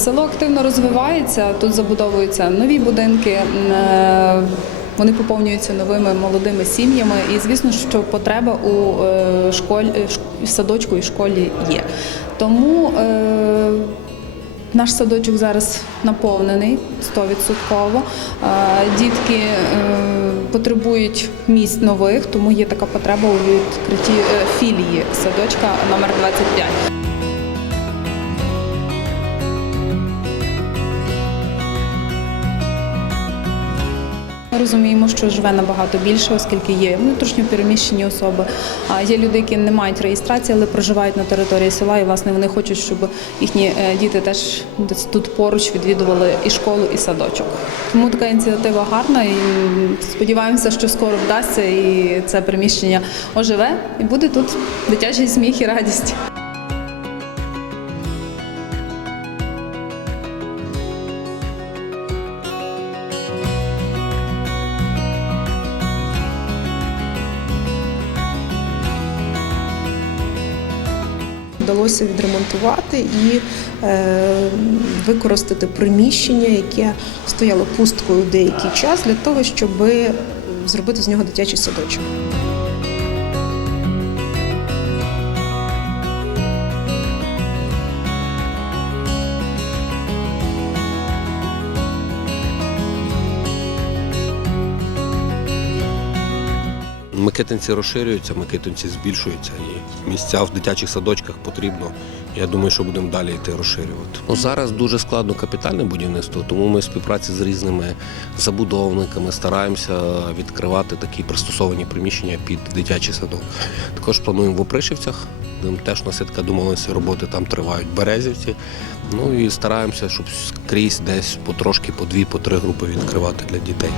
Село активно розвивається, тут забудовуються нові будинки. е, Вони поповнюються новими молодими сім'ями, і звісно, що потреба у е, школі, е, садочку і школі є. Тому наш садочок зараз наповнений 100%. Е, Дітки потребують місць нових, тому є така потреба у відкритті філії садочка номер 25. Ми розуміємо, що живе набагато більше, оскільки є внутрішньо переміщені особи. Є люди, які не мають реєстрації, але проживають на території села, і власне вони хочуть, щоб їхні е, діти теж тут поруч відвідували і школу, і садочок. Тому така ініціатива гарна, і сподіваємося, що скоро вдасться, і це приміщення оживе, і буде тут дитячий сміх і радість. Вдалося відремонтувати і е, використати приміщення, яке стояло пусткою деякий час для того, щоб зробити з нього дитячий садочок. Микитинці розширюються, микитинці збільшуються і місця в дитячих садочках потрібно. Я думаю, що будемо далі йти розширювати. Ну, зараз дуже складно капітальне будівництво, тому ми в співпраці з різними забудовниками стараємося відкривати такі пристосовані приміщення під дитячий садок. Також плануємо в Опришівцях. Там теж у нас є роботи там тривають Березівці. Ну і стараємося, щоб скрізь десь потрошки по дві, по три групи відкривати для дітей.